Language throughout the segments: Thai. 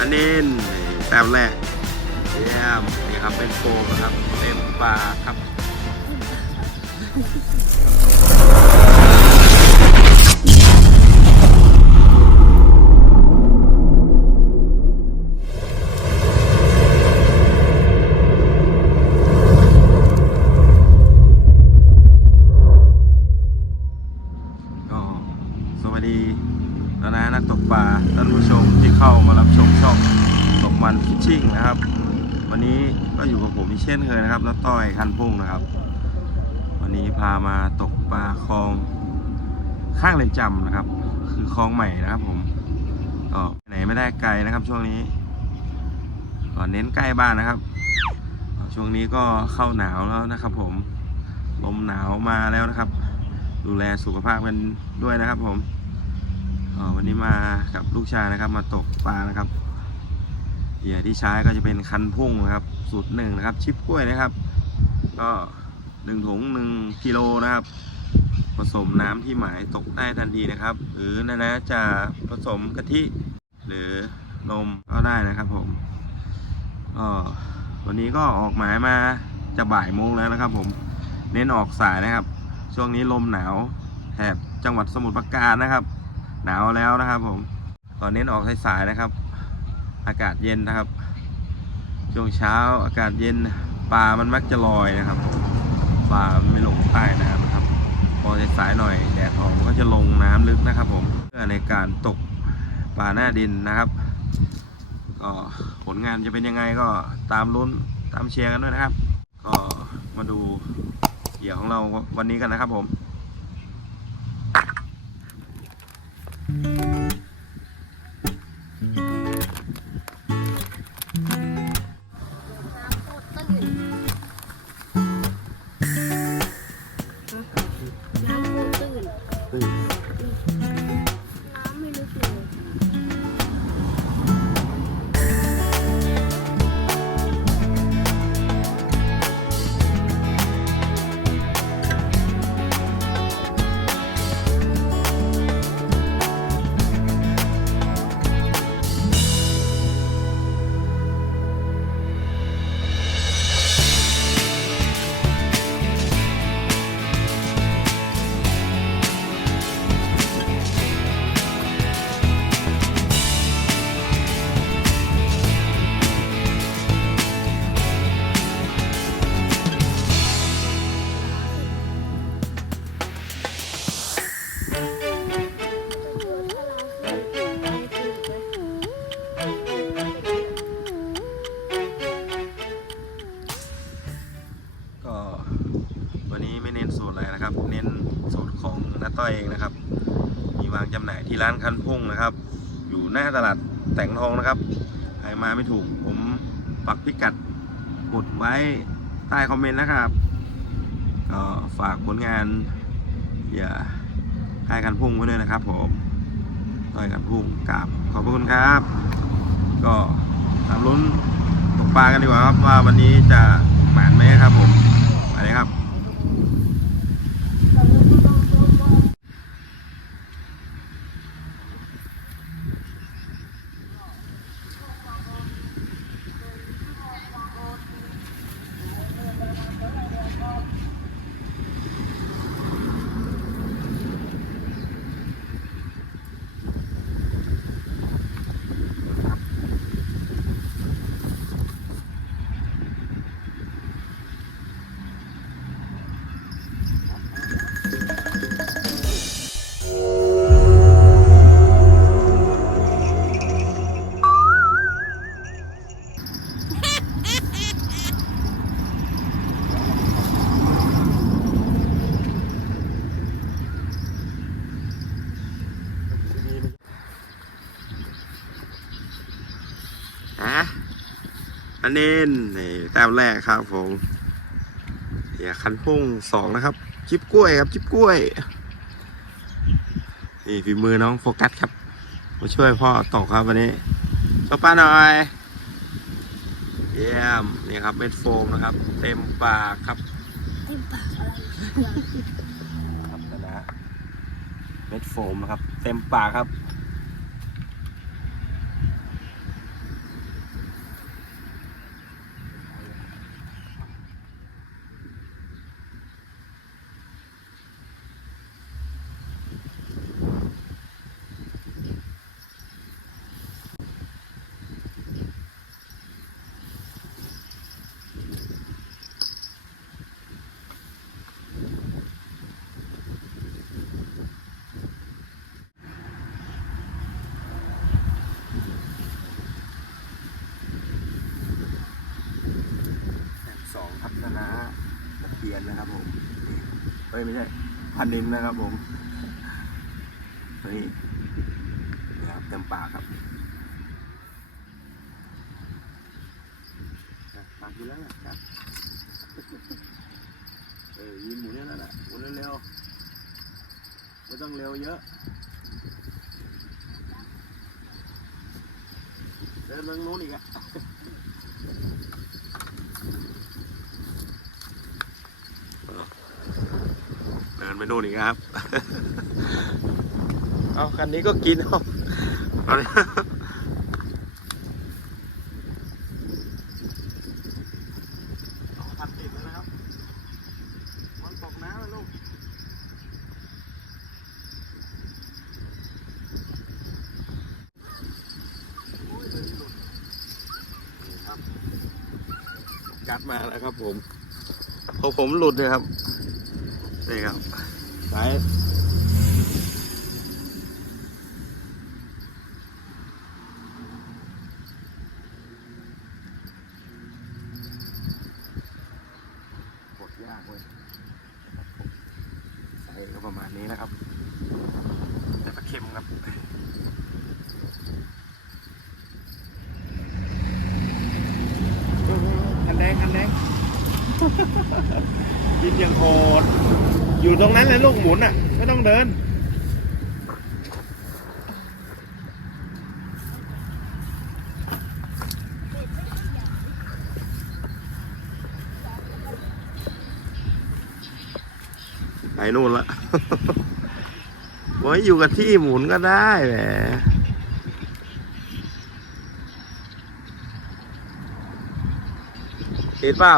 อันนี้แซมแรกเยี่มนี่ครับเป็นโฟมะครับ เต็มปลาครับ กปลาท่านผู้ชมที่เข้ามารับชมช่องตกมันฟิชชิ่งนะครับ วันนี้ก็อยู่กับผมอีกเช่นเคยนะครับน้าต้อยคันพุ่งนะครับ วันนี้พามาตกปลาคลองข้างเรือนจำนะครับ คือคลองใหม่นะครับ ผมก็ไหนไม่ได้ไกลนะครับ ช่วงนี้ก็เน้นใกล้บ้านนะครับ ช่วงนี้ก็เข้าหนาวแล้วนะครับ ผมลมหนาวมาแล้วนะครับ ดูแลสุขภาพกันด้วยนะครับผม วันนี้มากับลูกชายนะครับ มาตกปลานะครับเหยื่อที่ใช้ก็จะเป็นคันพุ่งนะครับ สูตรหนึ่งนะครับ ชิปกล้วยนะครับ ก็หนึ่งถุงหนึ่งกิโลนะครับ ผสมน้ำที่หมายตกได้ทันทีนะครับ หรือนะนะจะผสมกะทิหรือนมก็ได้นะครับผมก็วันนี้ก็ออกหมายมาจะบ่ายโมงแล้วนะครับ ผม เน้นออกสายนะครับ ช่วงนี้ลมหนาวแถบจังหวัดสมุทรปราการนะครับ หนาวแล้วนะครับ ผม ตอนเน้ออกสายๆนะครับ อากาศเย็นนะครับ ช่วงเช้าอากาศเย็นปลามันมักจะลอยนะครับปลาไม่ลงใต้น้ำนะครับ พอสายๆหน่อยแดดออกมันก็จะลงน้ำลึกนะครับ ผมเพื่อในการตกปลาหน้าดินนะครับก็ผลงานจะเป็นยังไงก็ตามลุ้นตามเชียร์กันด้วยนะครับ ก็มาดูเหยื่อของเราวันนี้กันนะครับผม น้ ร้านคันพุ่งนะครับ อยู่หน้าตลาดแต่งทองนะครับ ใครมาไม่ถูกผมปักพิกัดกดไว้ใต้คอมเมนต์นะครับก็ฝากผลงานอย่าให้กันพุ่งไว้ด้วยนะครับ ผมต้อยกันพุ่งกราบขอบคุณครับ ก็ตามลุ้นตกปลากันดีกว่าครับว่าวันนี้จะหมานไหมครับผมไปเลยครับ อันนี้นี่แต้มแรกครับผมเดี๋ยวคันพุ่งสองนะครับจิบกล้วยครับจิบกล้วยนี่ฝีมือน้องโฟกัสครับมาช่วยพ่อตกครับวันนี้ช่วยป้าหน่อยเยี่ยมนี่ครับเม็ดโฟมนะครับ เต็มปากครับเต็มปากอะไรครับนะนะเม็ดโฟมนะครับ เต็มปากครับ นาตะเพียนนะครับผมนี่เอ้ยไม่ใช่พันนินนะครับผมนี่นี่ครับเต็มปากครับอะปากกินแล้วนะครับเออยืนหมุนเนี่ยนั่นแหละหมุนเร็วๆไม่ต้องเร็วเยอะเดินเรื่องนู้นอีกอะเดิ นไปนู่นอีกครับ เอาคันนี้ก็กินเอาเอาเลยเอาพันติดแล้วนะครับมันตกน้ำแล้วลูกกัดมาแล้วครับผมพอผมหลุดเลยครับนี่ครับ สายกดยากเว้ยใส่ก็ประมาณนี้นะครับ แต่ปลาเค็มครับคันแดงคันแดงกินย่างโหด อยู่ตรงนั้นเลยลูกหมุนอะ ไม่ต้องเดิน ไปนู่นละ ไว้อยู่กับที่หมุนก็ได้แหมเห็นเปล่า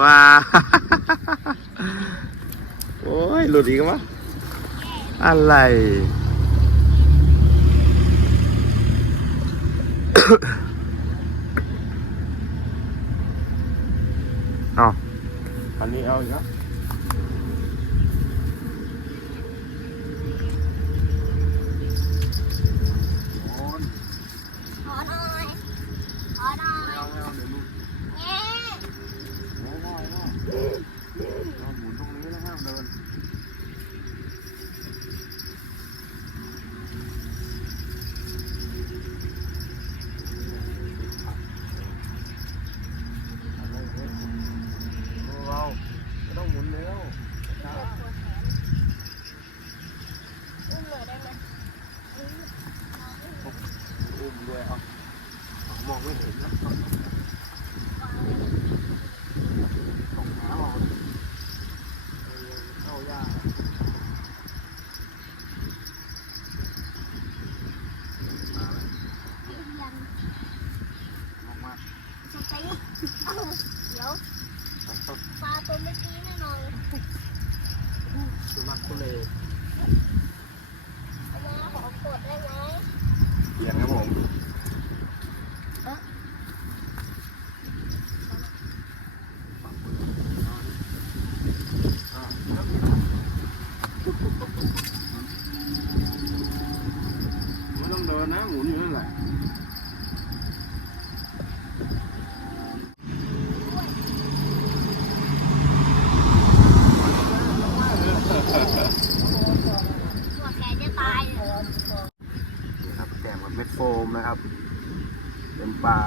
ว้าโอ้ยหลุดอีกมั้งอะไร เอาอันนี้เอาอีกแล้วโอ้ย ขอหน่อย ขอหน่อ ไม่ ย เอาไม่เอาเดี๋ยวหลุด เอ๊ะ ไม่ได้ไม่ได้เอาหมุนตรงนี้นะห้ามเดิน เราไม่ต้องหมุนเร็วช้า อุ้มหน่อยได้ไหม อุ้ม ด้วยเอาเอมองไม่เห็นนะตกน้ำออกเออเข้ายากมาแล้ว ยัง ลงมา สเต็กเอ้าเดี๋ยว เอา ปลาตัวเมื่อกี้แน่นอน สุนัขทุเล เอามาขอกดได้ไหม เสียงครับผมไม่ต้องเดินนะหมุนอยู่นั่นแหละ หัวแกจะตายเลย นี่ครับแกมกับเม็ดโฟม นะครับ เป็นปลา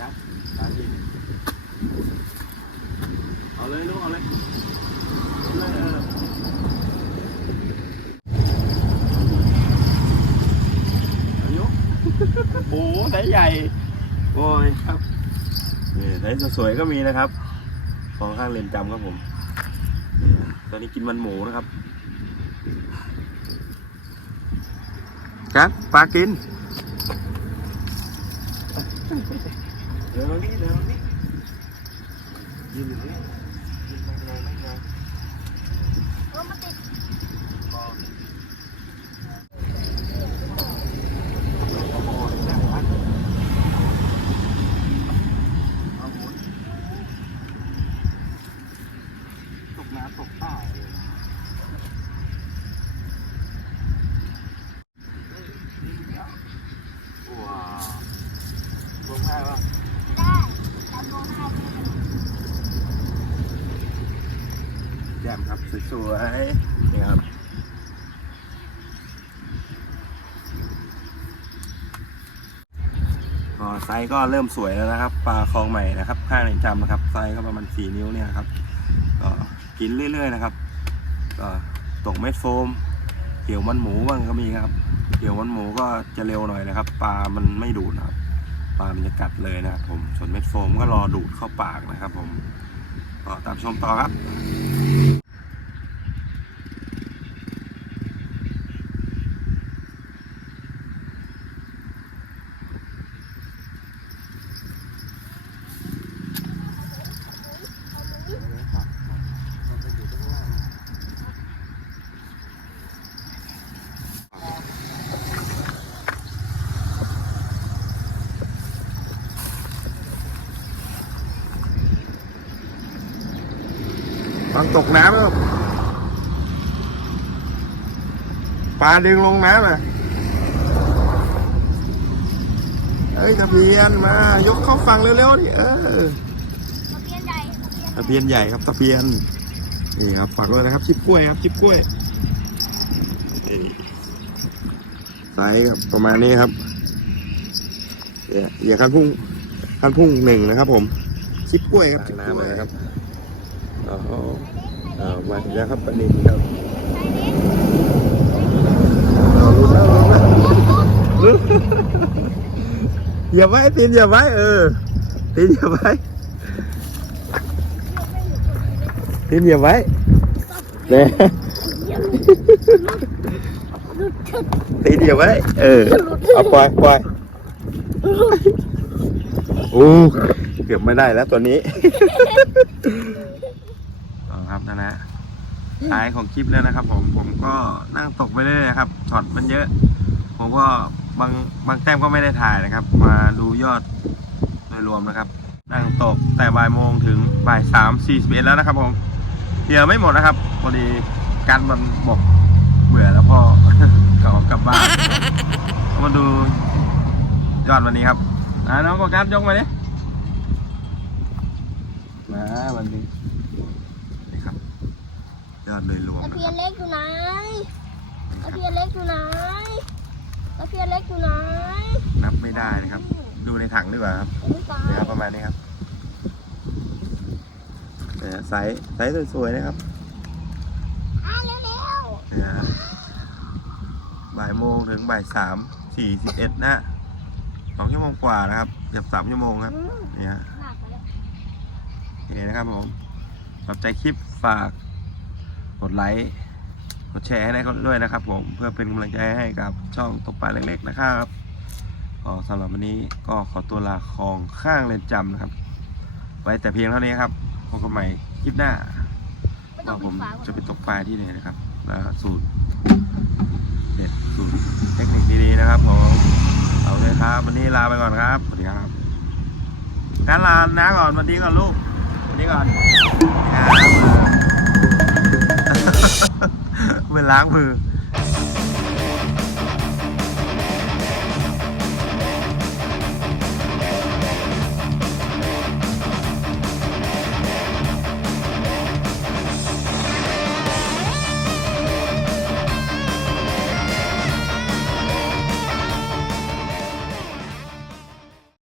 ครับปลาดินเอาเลยลูกเอาเลยเอาเลยเออเอายกโอ้ไซส์ใหญ่ โอ้ยครับนี่ไซส์สวยๆก็มีนะครับ ของข้างเรือนจำครับผม ตอนนี้กินมันหมูนะครับครับปลากิน เดี๋ยวมานี่เดี๋ยวมานี่ยืนอยู่นี่ยืนไม่งงไม่งง เออมาติด เอาหมุนตกน้ำตกใต้เลย จ่มๆครับสวยๆนี่ครับ อไซส์ก็เริ่มสวยแล้วนะครับ ปลาคลองใหม่นะครับข้างในจำนะครับ ไซส์ก็ประมาณสี่นิ้วเนี่ยครับ ก็กินเรื่อยๆนะครับ ก็ตกเม็ดโฟม เกี่ยวมันหมูบ้างก็มีครับ เกี่ยวมันหมูก็จะเร็วหน่อยนะครับ ปลามันไม่ดูดนะครับ ปลามันจะกัดเลยนะครับผม ส่วนเม็ดโฟมก็รอดูดเข้าปากนะครับ ผมก็ตามชมต่อครับ ตกน้ำครับปลาดึงลงน้ำอะเอ้ยตะเพียนมา ยกเข้าฝั่งเร็วๆดิเออตะเพียนใหญ่ตะเพียนตะเพียนใหญ่ครับตะเพียนนี่ครับฝากเลยนะครับชิปกล้วยครับชิปกล้วยนี่ไซส์ครับประมาณนี้ครับเนี่ยอย่าคันพุ่งคันพุ่งหนึ่งนะครับ ผมชิปกล้วยครับชิปกล้วยครับอ๋อ เอามาแล้วครับปลานินครับอาลุ้นแล้วลุ้นแล้วลุ้นอย่าไว้ตีนอย่าไว้เออตีนอย่าไว้ตีนอย่าไว้เนี่ยตีนอย่าไว้เออเอาปล่อยปล่อยโอ้เกือบไม่ได้แล้วตัวนี้ เอาครับนั่นแหละท้ายของคลิปแล้วนะครับ ผมผมก็นั่งตกไปเรื่อยครับช็อตมันเยอะ ผมก็บางบางแต้มก็ไม่ได้ถ่ายนะครับ มาดูยอดโดยรวมนะครับ นั่งตกแต่บ่ายโมงถึงบ่ายสามสี่สิบเอ็ดแล้วนะครับ ผมเหยื่อไม่หมดนะครับพอดีการมันบอกเบื่อแล้วพ่อก็กลับบ้านมาดูยอดวันนี้ครับอ่าน้องโฟกัสยกมาดิมาวันนี้ ยอดโดยรวมตะนะเพีคยรันบเล็กอยู่ไหนตะเพียนเล็กอยู่ไหนตะเพียนเล็กอยู่ไหนนับไม่ได้นะครับ ดูในถังดีกว่าครับไม่ตายนี่ครับประมาณนี้ครับเนี่ยไซส์ไซส์สวยๆนะครับอะเร็วเนี่ยบ่ายโมงถึงบ่ายสามสี่สิบเอ็ดนะฮะสองชั่วโมงกว่านะครับเกือบสามชั่วโมงๆครับอืมเนี่ย หนักไปแล้ว โอเคนะครับผมสำหรับใจคลิปฝาก กดไลค์กดแชร์ให้ได้ด้วยนะครับผมเพื่อเป็นกำลังใจให้กับช่องตกปลาเล็กๆนะครับก็สำหรับวันนี้ก็ขอตัวลาคลองข้างเรือนจำนะครับ ไว้แต่เพียงเท่านี้ครับพบกันใหม่คลิปหน้าว่าผมจะไปตกปลาที่ไหนนะครับแล้วสูตรเด็ดสูตรเทคนิคดีๆนะครับผมเอาเลยครับ วันนี้ลาไปก่อนครับสวัสดีครับการลานะก่อนวันนี้ก่อนลูกวันนี้ก่อนครับ มือนล้างมือ